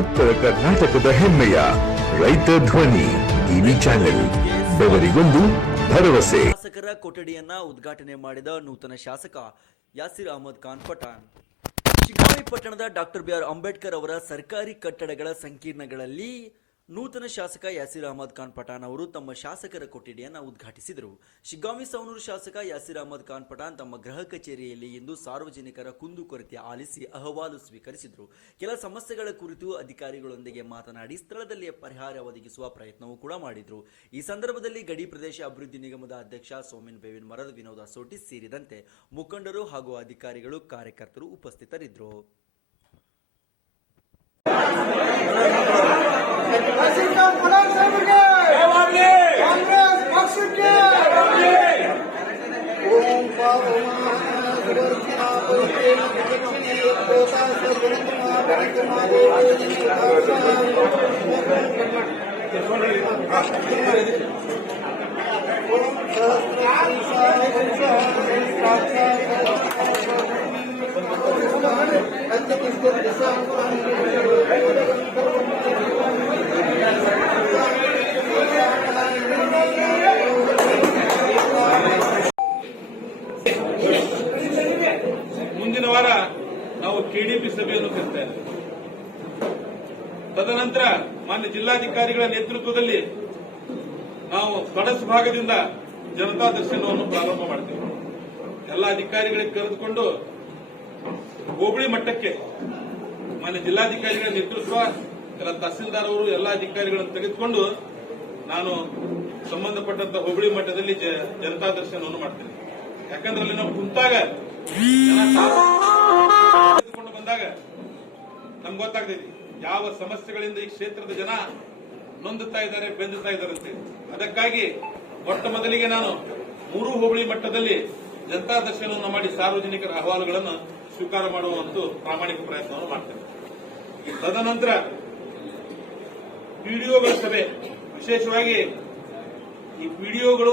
ಉತ್ತರ ಕರ್ನಾಟಕದ ಹೆಮ್ಮೆಯ ರೈತ ಧ್ವನಿ ಟಿವಿ ಚಾನೆಲ್, ಬೆವರಿಗೊಂದು ಭರವಸೆ. ಶಾಸಕರ ಕೊಠಡಿಯನ್ನ ಉದ್ಘಾಟನೆ ಮಾಡಿದ ನೂತನ ಶಾಸಕ ಯಾಸಿರ್ ಅಹಮದ್ ಖಾನ್ ಪಠಾಣ್. ಶಿಗ್ಗಾಂವಿ ಪಟ್ಟಣದ ಡಾಕ್ಟರ್ ಬಿ.ಆರ್. ಅಂಬೇಡ್ಕರ್ ಅವರ ಸರ್ಕಾರಿ ಕಟ್ಟಡಗಳ ಸಂಕೀರ್ಣಗಳಲ್ಲಿ ನೂತನ ಶಾಸಕ ಯಾಸಿರ್ ಅಹಮದ್ ಖಾನ್ ಪಠಾಣ್ ಅವರು ತಮ್ಮ ಶಾಸಕರ ಕೊಠಡಿಯನ್ನು ಉದ್ಘಾಟಿಸಿದರು. ಶಿಗ್ಗಾಂವಿ ಸವಣೂರು ಶಾಸಕ ಯಾಸಿರ್ ಅಹಮದ್ ಖಾನ್ ಪಠಾಣ್ ತಮ್ಮ ಗೃಹ ಕಚೇರಿಯಲ್ಲಿ ಇಂದು ಸಾರ್ವಜನಿಕರ ಕುಂದುಕೊರತೆ ಆಲಿಸಿ ಅಹವಾಲು ಸ್ವೀಕರಿಸಿದರು. ಕೆಲ ಸಮಸ್ಯೆಗಳ ಕುರಿತು ಅಧಿಕಾರಿಗಳೊಂದಿಗೆ ಮಾತನಾಡಿ ಸ್ಥಳದಲ್ಲಿಯೇ ಪರಿಹಾರ ಒದಗಿಸುವ ಪ್ರಯತ್ನವೂ ಕೂಡ ಮಾಡಿದರು. ಈ ಸಂದರ್ಭದಲ್ಲಿ ಗಡಿ ಪ್ರದೇಶ ಅಭಿವೃದ್ಧಿ ನಿಗಮದ ಅಧ್ಯಕ್ಷ ಸೋಮಿನ್ ಬೇವಿನ ಮರದ ವಿನೋದ ಸೋಟಿ ಸೇರಿದಂತೆ ಮುಖಂಡರು ಹಾಗೂ ಅಧಿಕಾರಿಗಳು ಕಾರ್ಯಕರ್ತರು ಉಪಸ್ಥಿತರಿದ್ದರು. ಮುಂದಿನ ವಾರ ನಾವು ಕೆಡಿಪಿ ಸಭೆಯನ್ನು ಕರೆಯುತ್ತೇವೆ. ತದನಂತರ ಮಾನ್ಯ ಜಿಲ್ಲಾಧಿಕಾರಿಗಳ ನೇತೃತ್ವದಲ್ಲಿ ನಾವು ಕಡಸ ಭಾಗದಿಂದ ಜನತಾ ದರ್ಶನವನ್ನು ಪ್ರಾರಂಭ ಮಾಡ್ತೇವೆ. ಎಲ್ಲ ಅಧಿಕಾರಿಗಳಿಗೆ ಕರೆದುಕೊಂಡು ಹೋಬಳಿ ಮಟ್ಟಕ್ಕೆ ಮಾನ್ಯ ಜಿಲ್ಲಾಧಿಕಾರಿಗಳ ನೇತೃತ್ವ, ಎಲ್ಲ ತಹಸೀಲ್ದಾರ್ ಅವರು ಎಲ್ಲ ಅಧಿಕಾರಿಗಳನ್ನು ತೆಗೆದುಕೊಂಡು ನಾನು ಸಂಬಂಧಪಟ್ಟಂತ ಹೋಬಳಿ ಮಟ್ಟದಲ್ಲಿ ಜನತಾ ದರ್ಶನವನ್ನು ಮಾಡ್ತೇನೆ. ಯಾಕಂದ್ರೆ ಅಲ್ಲಿ ನಾವು ಕುಂತಾಗ ತೆಗೆದುಕೊಂಡು ಬಂದಾಗ ನಮ್ಗೆ ಗೊತ್ತಾಗ್ತೈತಿ ಯಾವ ಸಮಸ್ಯೆಗಳಿಂದ ಈ ಕ್ಷೇತ್ರದ ಜನ ನೊಂದುತ್ತಾ ಇದ್ದಾರೆ, ಬೆಂದುತ್ತಾ ಇದ್ದಾರೆ ಅಂತೇಳಿ. ಅದಕ್ಕಾಗಿ ಮೊಟ್ಟ ಮೊದಲಿಗೆ ನಾನು 3 ಹೋಬಳಿ ಮಟ್ಟದಲ್ಲಿ ಜನತಾ ದರ್ಶನವನ್ನು ಮಾಡಿ ಸಾರ್ವಜನಿಕರ ಅಹವಾಲುಗಳನ್ನು ಸ್ವೀಕಾರ ಮಾಡುವಂತ ಪ್ರಾಮಾಣಿಕ ಪ್ರಯತ್ನವನ್ನು ಮಾಡ್ತೇನೆ. ತದನಂತರ ಪಿಡಿಒಗಳ ಸಭೆ, ವಿಶೇಷವಾಗಿ ಈ ಪಿಡಿಒಗಳು